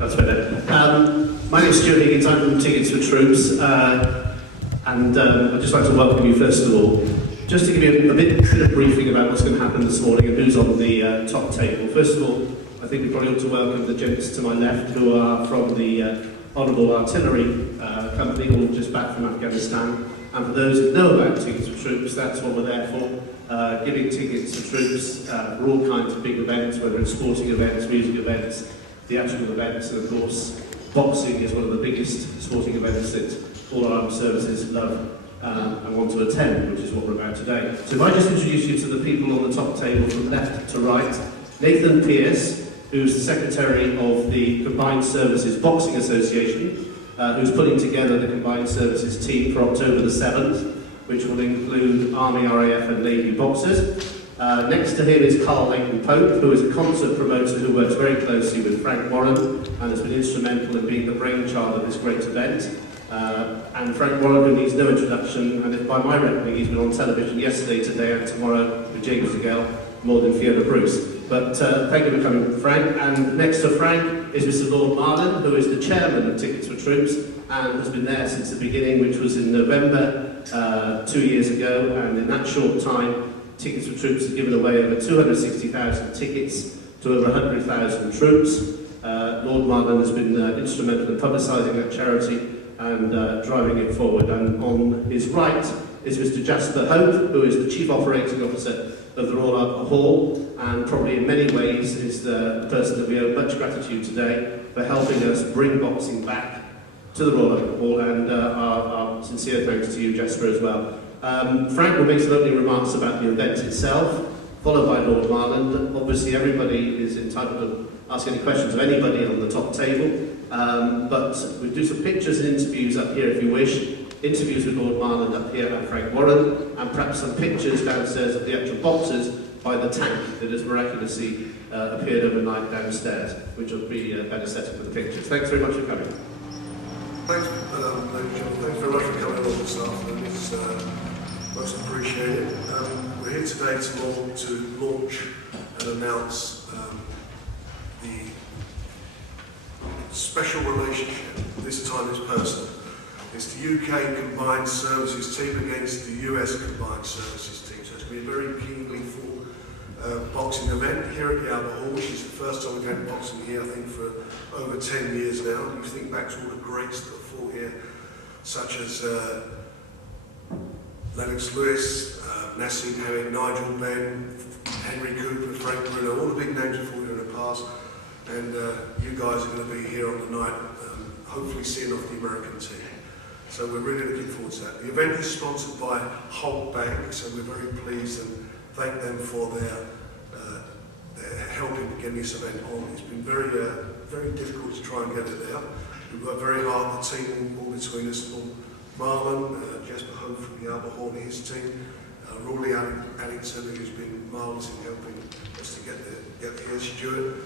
That's better. My name is Stuart Higgins. I'm from Tickets for Troops, and I'd just like to welcome you first of all. Just to give you a bit of briefing about what's going to happen this morning and who's on the top table. First of all, I think we probably ought to welcome the gents to my left who are from the Honourable Artillery Company, all just back from Afghanistan. And for those who know about Tickets for Troops, that's what we're there for, giving tickets to troops for all kinds of big events, whether it's sporting events, music events, theatrical events, and of course, boxing is one of the biggest sporting events that all our armed services love and want to attend, which is what we're about today. So if I just introduce you to the people on the top table from left to right, Nathan Pearce, who's the Secretary of the Combined Services Boxing Association, who's putting together the Combined Services team for October the 7th, which will include Army, RAF and Navy boxers. Next to him is Carl Leighton-Pope, who is a concert promoter who works very closely with Frank Warren and has been instrumental in being the brainchild of this great event. And Frank Warren, who needs no introduction, and if by my reckoning he's been on television yesterday, today and tomorrow with James DeGale, more than Fiona Bruce. But thank you for coming, Frank. And next to Frank is Mr. Lord Marlin, who is the chairman of Tickets for Troops and has been there since the beginning, which was in November 2 years ago. And in that short time, Tickets for Troops has given away over 260,000 tickets to over 100,000 troops. Lord Marlin has been instrumental in publicising that charity and driving it forward. And on his right is Mr. Jasper Hope, who is the Chief Operating Officer of the Royal Albert Hall, and probably in many ways is the person that we owe much gratitude today for helping us bring boxing back to the Royal Albert Hall, and our sincere thanks to you, Jasper, as well. Frank will make some opening remarks about the event itself, followed by Lord Marland. Obviously, everybody is entitled to ask any questions of anybody on the top table, but we'll do some pictures and interviews up here if you wish. Interviews with Lord Marland up here and Frank Warren, and perhaps some pictures downstairs of the actual boxers by the tank that has miraculously appeared overnight downstairs, which will be a better setting for the pictures. Thanks very much for coming. Thanks, thanks very much for coming along this afternoon. It's most appreciated. We're here today to launch and announce the special relationship. This time is personal. It's the UK Combined Services team against the US Combined Services team. So it's going to be a very keenly fought boxing event here at the Albert Hall, which is the first time we've had boxing here, I think, for over 10 years now. You think back to all the greats that have fought here, such as Lennox Lewis, Nassim Hamed, Nigel Benn, Henry Cooper, Frank Bruno, all the big names have fought here in the past. And you guys are going to be here on the night, hopefully seeing off the American team. So we're really looking forward to that. The event is sponsored by Holt Bank, so we're very pleased and thank them for their help in getting this event on. It's been very difficult to try and get it there. We've worked very hard, the team all between us, Lord Marlon, Jasper Hope from the Albert Hall and his team, Rawley Addington, who's been marvellous in helping us to get here, Stuart.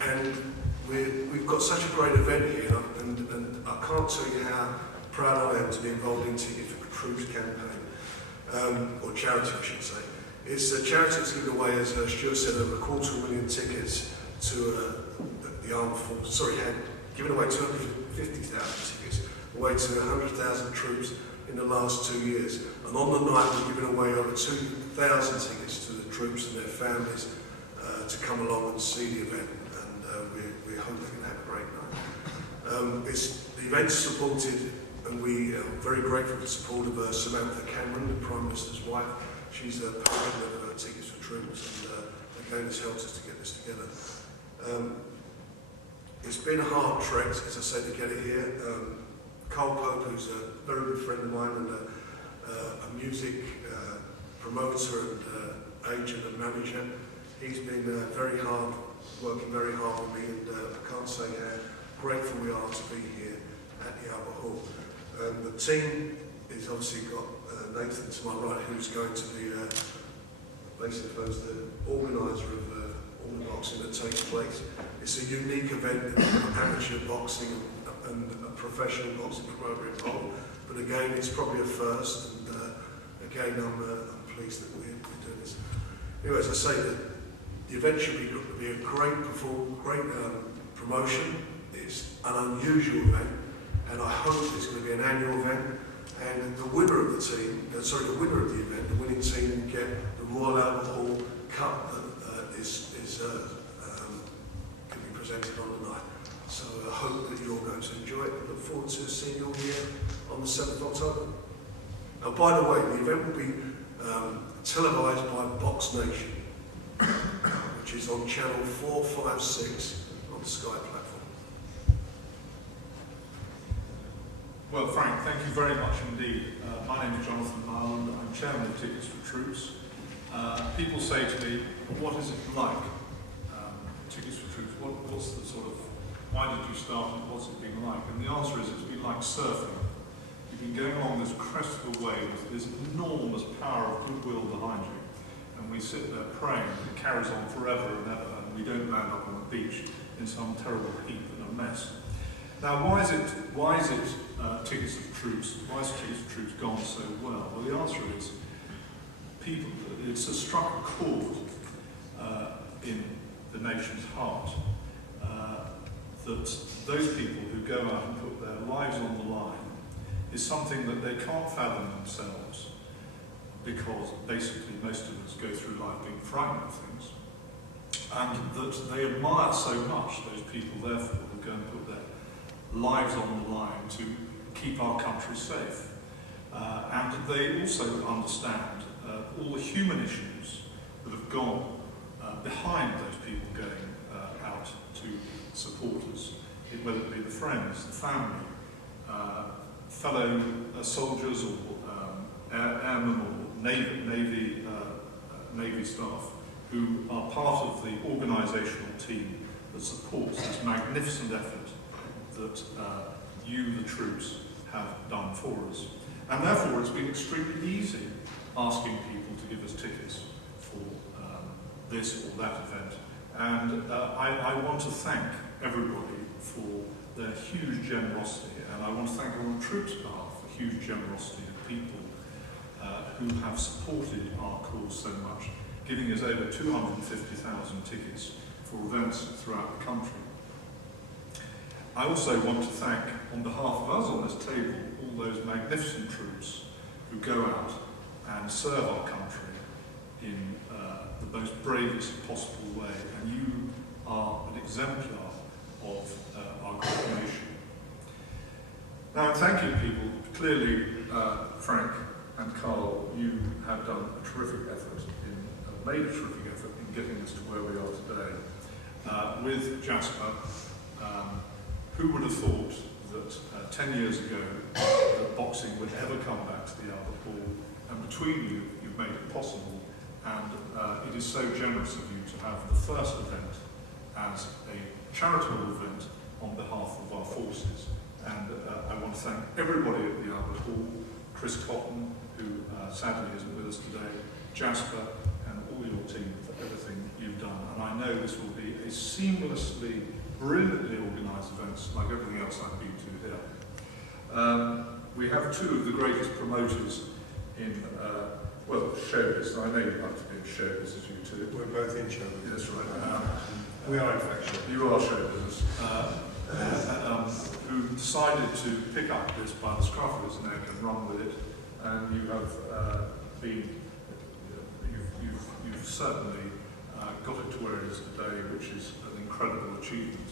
And we've got such a great event here, and I can't tell you how proud I am to be involved in Tickets for Troops campaign, or charity I should say. It's a charity that's given away, as Stuart said, over 250,000 tickets to the armed forces. Had given away 250,000 tickets away to 100,000 troops in the last 2 years. And on the night we've given away over 2,000 tickets to the troops and their families to come along and see the event. We hope they're going to have a great night. The event's supported, and we are very grateful for the support of Samantha Cameron, the Prime Minister's wife. She's a patron of Tickets for Troops, and again has helped us to get this together. It's been a hard trek, as I said, to get it here. Carl Pope, who's a very good friend of mine and a music promoter and agent and manager, he's been working very hard with me, and I can't say how grateful we are to be here at the Albert Hall. The team is obviously got Nathan to my right, who's going to be basically the organiser of all the boxing that takes place. It's a unique event, amateur boxing and a professional boxing promoter involved, but again it's probably a first, and again I'm pleased that we're doing this. Anyway, as I say, the event should be a great promotion. It's an unusual event, and I hope it's going to be an annual event. And the winner of the team, the winner of the event, the winning team will get the Royal Albert Hall Cup that can be presented on the night. So I hope that you're going to enjoy it and look forward to seeing you all here on the 7th of October. Now, by the way, the event will be televised by Box Nation, which is on channel 456 on the Sky platform. Well, Frank, thank you very much indeed. My name is Jonathan Ireland. I'm chairman of Tickets for Troops. People say to me, what is it like, Tickets for Troops? What's the sort of, why did you start and what's it been like? And the answer is it's been like surfing. You've been going along this crest of a wave with this enormous power of goodwill behind you. And we sit there praying that it carries on forever and ever, and we don't land up on the beach in some terrible heap and a mess. Now, why is it Tickets of Troops? Why has Tickets of Troops gone so well? Well, the answer is people. It's struck a chord in the nation's heart that those people who go out and put their lives on the line is something that they can't fathom themselves, because basically most of us go through life being frightened of things, and that they admire so much those people, therefore, who go and put their lives on the line to keep our country safe. And they also understand all the human issues that have gone behind those people going out to support us, whether it be the friends, the family, fellow soldiers or airmen or Navy staff who are part of the organisational team that supports this magnificent effort that you, the troops, have done for us. And therefore it's been extremely easy asking people to give us tickets for this or that event. And I want to thank everybody for their huge generosity, and I want to thank on the troops' behalf for huge generosity of people who have supported our cause so much, giving us over 250,000 tickets for events throughout the country. I also want to thank, on behalf of us on this table, all those magnificent troops who go out and serve our country in the most bravest possible way, and you are an exemplar of our great nation. Now, thank you, people. Clearly, Frank and Carl, you have done a terrific effort, made a terrific effort in getting us to where we are today. With Jasper, who would have thought that 10 years ago that boxing would ever come back to the Albert Hall? And between you, you've made it possible, and it is so generous of you to have the first event as a charitable event on behalf of our forces. And I want to thank everybody at the Albert Hall, Chris Cotton, who sadly isn't with us today, Jasper, and all your team for everything you've done. And I know this will be a seamlessly, brilliantly organised event, like everything else I've been to here. We have two of the greatest promoters in, well, showbiz. I know you like to be in showbiz as you two. We're both in showbiz. That's right. We are in fact showbiz. You are showbiz. Who decided to pick up this by the scruff of his neck and run with it, and you have you've certainly got it to where it is today, which is an incredible achievement.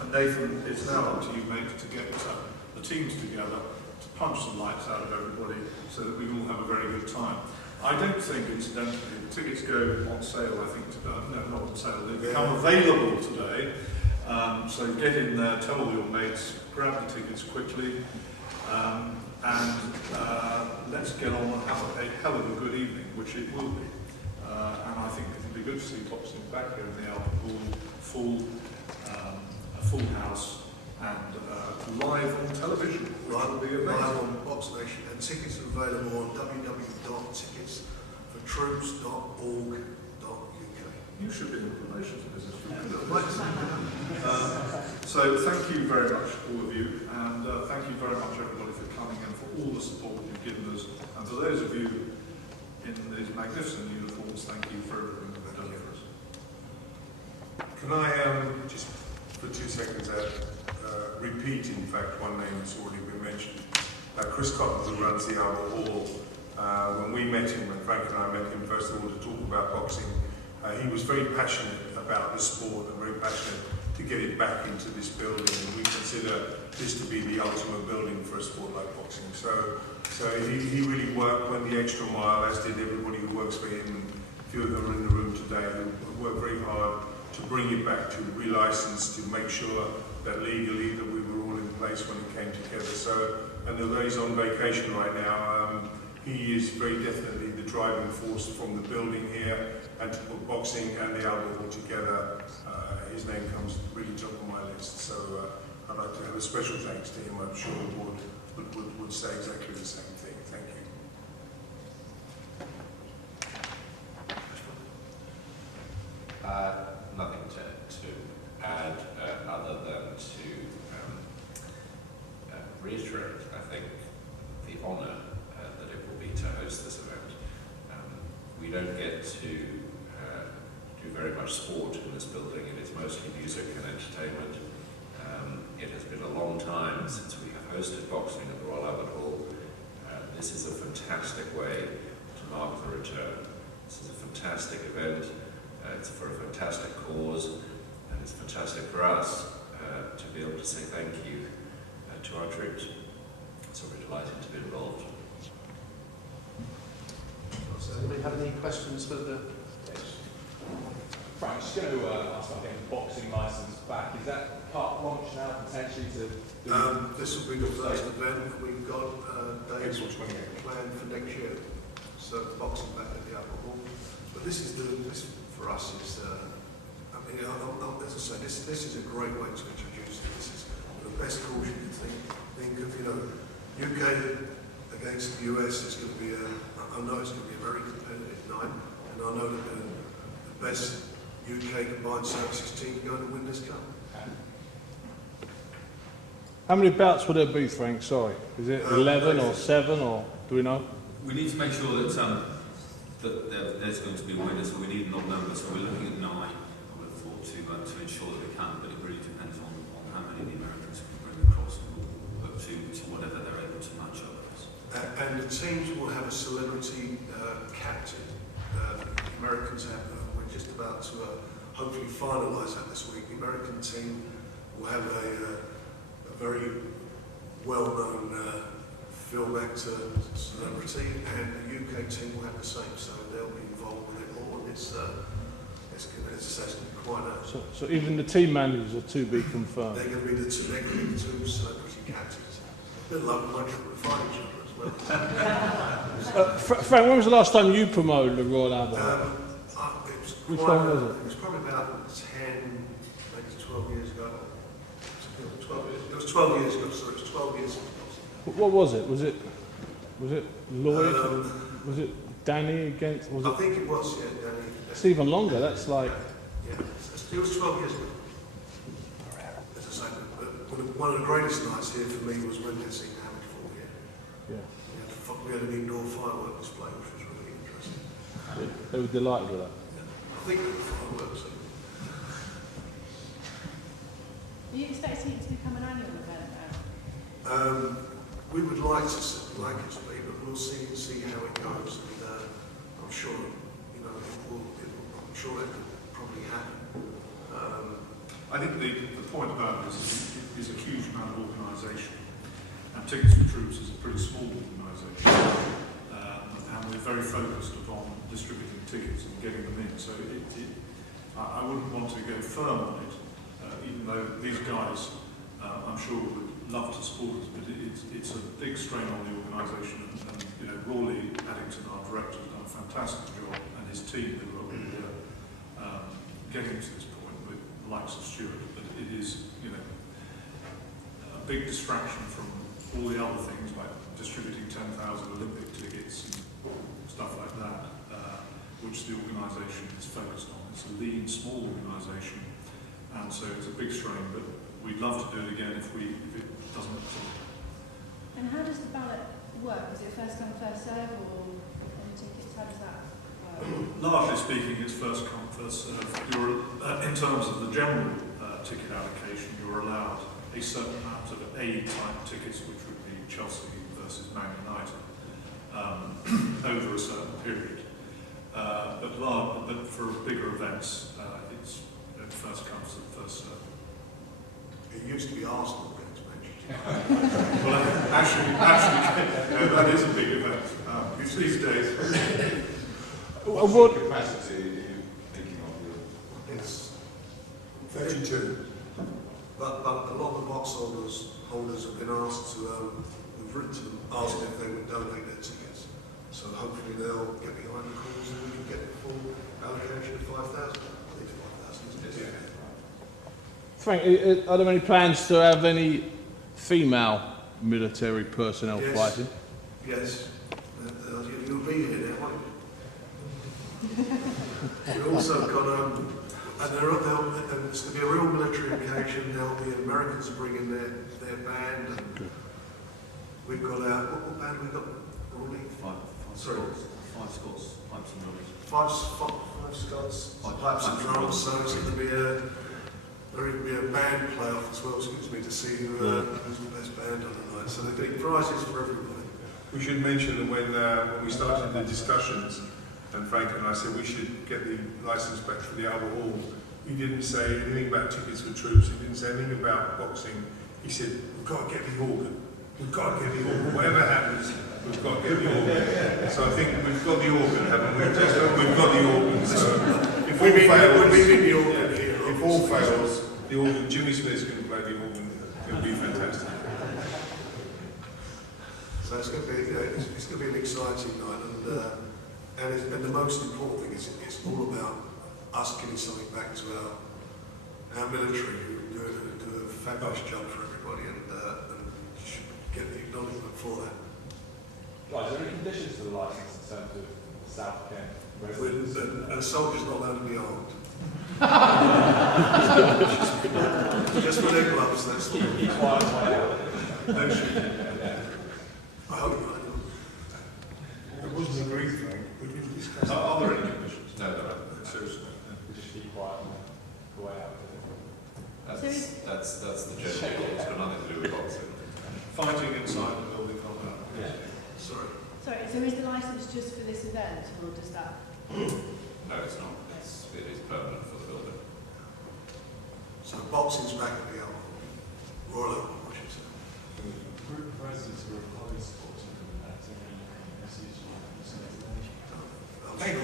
And Nathan, it's now up to you, mate, to get the teams together, to punch the lights out of everybody so that we all have a very good time. I don't think, incidentally, the tickets go on sale, I think, today. No, not on sale, they become available today. So get in there, tell all your mates, grab the tickets quickly, and let's get on and have a hell of a good evening, which it will be. And I think it'll be good to see Topsy back here in the Albert Hall, a full house, and live on television, which will be amazing. Live on Box Nation, and tickets are available on www.ticketsfortroops.org.uk. You should be in the promotions business. So thank you very much, all of you, and thank you very much, everybody, for coming and for all the support you've given us. And for those of you in these magnificent uniforms, thank you for everything you've done for us. Can I just for 2 seconds repeat, in fact, one name that's already been mentioned. Chris Cotton, who runs the Albert Hall, when we met him, when Frank and I met him first of all to talk about boxing, he was very passionate about the sport and very passionate to get it back into this building, and we consider this to be the ultimate building for a sport like boxing. So he really went the extra mile, as did everybody who works for him. A few of them are in the room today who worked very hard to bring it back, to relicense, to make sure that legally that we were all in place when it came together. So, and although he's on vacation right now, he is very definitely the driving force from the building here, and to put boxing and the Albert Hall together. His name comes really top of my list. So I'd like to have a special thanks to him. I'm sure the board would say exactly the same thing. Thank you. Nothing to add other than to reiterate, I think, the honour that it will be to host this event. We don't get to do very much sport in this building, and it's mostly music and entertainment. It has been a long time since we have hosted boxing at the Royal Albert Hall. This is a fantastic way to mark the return. This is a fantastic event. It's for a fantastic cause, and it's fantastic for us to be able to say thank you to our troops. So we're delighted to be involved. So, anybody have any questions for the... Frank, just going to ask about getting the boxing licence back. Is that carte blanche now potentially to do? This will be the first event that we've got dates April 28th. planned for next year. So boxing back at the Albert Hall. But this for us is, I mean, as I say, this is a great way to introduce it. This is the best cause you can think of. You know, UK against the US is going to be I know it's going to be a very competitive night, and I know that the best UK combined services team are going to win this cup. How many bouts will there be, Frank? Sorry. Is it 11 or 7 or do we know? We need to make sure that there's going to be a winner, so we need an odd number. So we're looking at 9, I would have thought, to ensure that we can, but it really depends on how many of the Americans we bring across, and we'll look to whatever they're able to match up with. And the teams will have a celebrity captain. The Americans have, we're just about to hopefully finalise that this week. The American team will have a very well-known film actor celebrity, and the UK team will have the same, so they'll be involved with it all. And it's going to be quite a... So even the team managers are to be confirmed. They're going to be the two celebrity captains. They'll love much to fight each other as well. Frank, when was the last time you promoted the Royal Albert Hall? Which one was it? It was probably about 10, maybe 12 years ago. It was 12 years ago, sorry, it was 12 years ago. What was it? Was it Lloyd? Was it Danny against? Was I it? think it was, yeah, Danny. It's even longer. That's like. Yeah, it was 12 years ago. As I say, but one of the greatest nights here for me was when Jesse Hammond fought here. Yeah. We had an indoor firework display, which was really interesting. Yeah. They were delighted with that. I think there were fireworks. Are you expecting it to become an annual event now? We would like it to be, but we'll see how it goes. And I'm sure, I'm sure it will probably happen. I think the point about this is a huge amount of organisation, and Tickets for Troops is a pretty small organisation, and we're very focused upon distributing tickets and getting them in. So I wouldn't want to go firm on it, even though these guys, I'm sure, would love to support us, but it's a big strain on the organisation, and Rawley Addington, our director, has done a fantastic job, and his team who are really getting to this point with the likes of Stuart, but it is a big distraction from all the other things like distributing 10,000 Olympic tickets and stuff like that, which the organisation is focused on. It's a lean, small organisation, and so it's a big strain, but we'd love to do it again if it doesn't. And how does the ballot work? Is it first come, first serve, or any tickets? How does that work? Largely speaking, it's first come, first serve. In terms of the general ticket allocation, you're allowed a certain amount of A-type tickets, which would be Chelsea versus Man United, over a certain period. But for bigger events, it's first come, first served. It used to be Arsenal against Manchester. Well, actually, no, that is a big event. These days. What, capacity are you thinking of? It's 32. But a lot of the box holders have been asked to, we've written to them, asking if they would donate their tickets. So hopefully they'll get behind the cause and we can get the full allocation of 5,000. I think 5,000 is a bit. Frank, are there any plans to have any female military personnel Yes. fighting? Yes, you'll be here now, won't you? We've also got, and it's going to be a real military occasion. There'll be Americans bringing their band, and we've got what band we've got? Ronnie? Sorry. Five Scots, pipes and drums. Five Scots, pipes and drums. So it's going to be a band playoff as well. So it's going to see who's the best band on the night. So they're getting prizes for everybody. We should mention that when we started the discussions, and Frank and I said we should get the licence back for the Albert Hall, he didn't say anything about tickets for troops, he didn't say anything about boxing. He said, we've got to get the organ. We've got to get the organ. Whatever happens, we've got to get the organ. So I think we've got the organ, haven't we? We've got the organ. So if all fails, the organ, Jimmy Smith's going to play the organ. It'll be fantastic. So it's going to be an exciting night, and the most important thing is it's all about us giving something back to our military who do a fabulous job for everybody, and should get the acknowledgement for that. Guys, are there any conditions to the licence in terms of South Kent residents? A soldier's not allowed to be armed. Just with their gloves, that's all. Quiet way out. No shooting. I hope not. It wasn't agreed, Frank. We didn't discuss Are there any conditions? No, there are. Seriously. Just be quiet and go out. That's the general rule. It's got nothing to do with boxing. Fighting inside the building, not out. Yeah. Sorry. Sorry, so is the licence just for this event, or does that? No, it's not. It is permanent for the building. So boxing's back at the Royal Albert, I should say. Group of residents who are opposed to boxing at any message you send to them?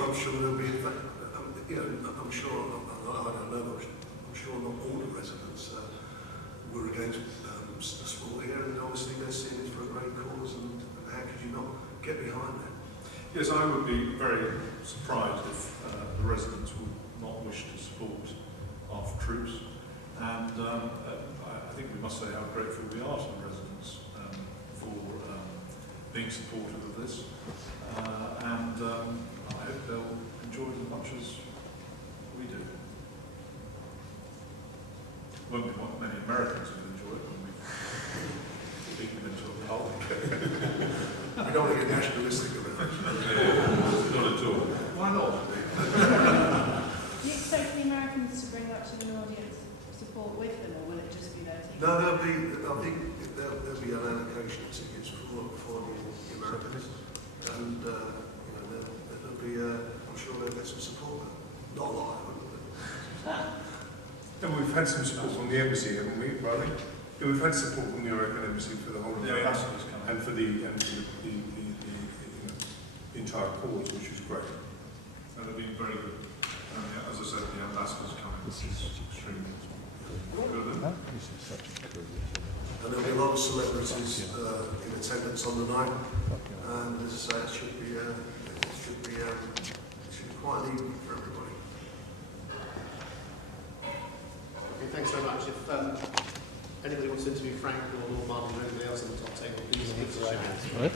I'm sure there'll be, I'm sure, I don't know, I'm sure not all the residents were against the sport here, and obviously they're seeing it for a great cause, and how could you not get behind that? Yes, I would be very surprised if the residents would not wish to support our troops. And I think we must say how grateful we are to the residents for being supportive of this. And I hope they'll enjoy it as much as we do. Won't be many Americans who enjoy it when we beat them into a pulp. We don't want to get nationalistic about it. Not at all. Why not? Do you expect the Americans to bring much of an audience support with them, or will it just be their team? No, I think there'll be an allocation of tickets for the Americans, and there'll be, I'm sure they'll get some support. Not a lot, I hope, but. And we've had some support from the embassy, haven't we, Riley? Yeah, we've had support from the American embassy for the whole The event ambassadors coming. and for the entire cause, which is great. And they've been very good. As I said, the ambassadors coming. This is extremely good. And there'll be a lot of celebrities in attendance on the night, and as I say, it should be quite an evening for everybody. Okay, thanks very much. If anybody wants to interview Frank or Lord Martin or anybody else on the top table, please give us a shout. Right.